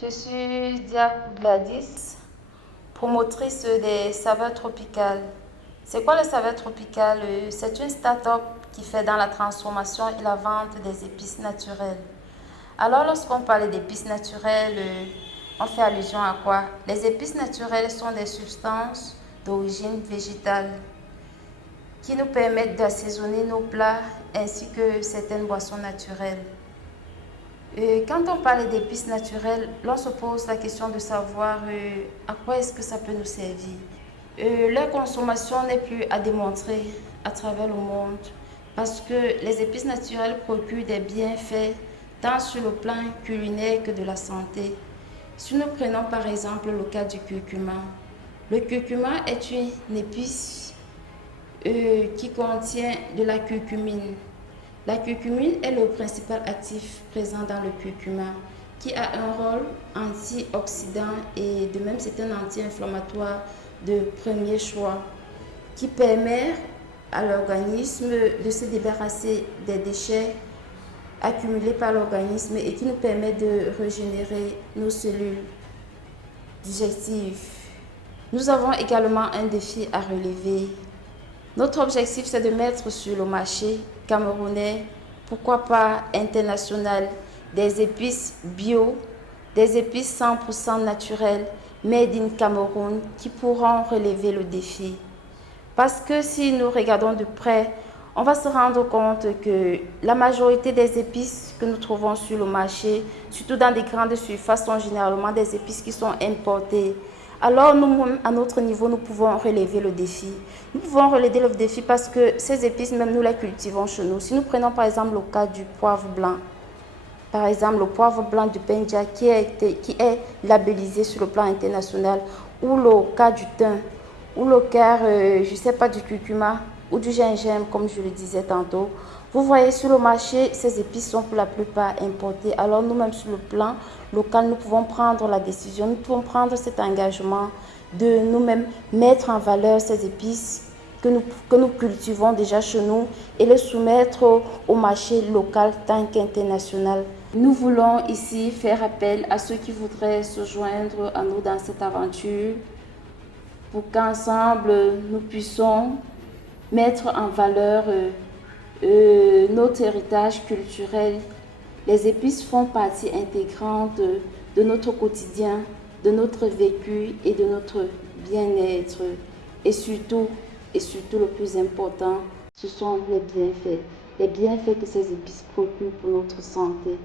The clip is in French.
Je suis Dia Gladys, promotrice des saveurs tropicales. C'est quoi le saveur tropicale? C'est une start-up qui fait dans la transformation et la vente des épices naturelles. Alors, lorsqu'on parle d'épices naturelles, on fait allusion à quoi? Les épices naturelles sont des substances d'origine végétale qui nous permettent d'assaisonner nos plats ainsi que certaines boissons naturelles. Quand on parle d'épices naturelles, l'on se pose la question de savoir à quoi est-ce que ça peut nous servir. Leur consommation n'est plus à démontrer à travers le monde parce que les épices naturelles procurent des bienfaits tant sur le plan culinaire que de la santé. Si nous prenons par exemple le cas du curcuma, le curcuma est une épice qui contient de la curcumine. La curcumine est le principal actif présent dans le curcuma qui a un rôle antioxydant et de même c'est un anti-inflammatoire de premier choix qui permet à l'organisme de se débarrasser des déchets accumulés par l'organisme et qui nous permet de régénérer nos cellules digestives. Nous avons également un défi à relever. Notre objectif, c'est de mettre sur le marché camerounais, pourquoi pas international, des épices bio, des épices 100% naturelles, made in Cameroun, qui pourront relever le défi. Parce que si nous regardons de près, on va se rendre compte que la majorité des épices que nous trouvons sur le marché, surtout dans des grandes surfaces, sont généralement des épices qui sont importées. Alors nous, à notre niveau, nous pouvons relever le défi. Nous pouvons relever le défi parce que ces épices, même nous les cultivons chez nous. Si nous prenons par exemple le cas du poivre blanc, par exemple le poivre blanc du Penja qui est labellisé sur le plan international, ou le cas du thym, ou le cas, je ne sais pas, du curcuma ou du gingembre, comme je le disais tantôt. Vous voyez, sur le marché, ces épices sont pour la plupart importées. Alors nous-mêmes, sur le plan local, nous pouvons prendre la décision, nous pouvons prendre cet engagement de nous-mêmes mettre en valeur ces épices que nous cultivons déjà chez nous et les soumettre au marché local tant qu'international. Nous voulons ici faire appel à ceux qui voudraient se joindre à nous dans cette aventure pour qu'ensemble nous puissions mettre en valeur notre héritage culturel. Les épices font partie intégrante de notre quotidien, de notre vécu et de notre bien-être. Et surtout le plus important, ce sont les bienfaits que ces épices procurent pour notre santé.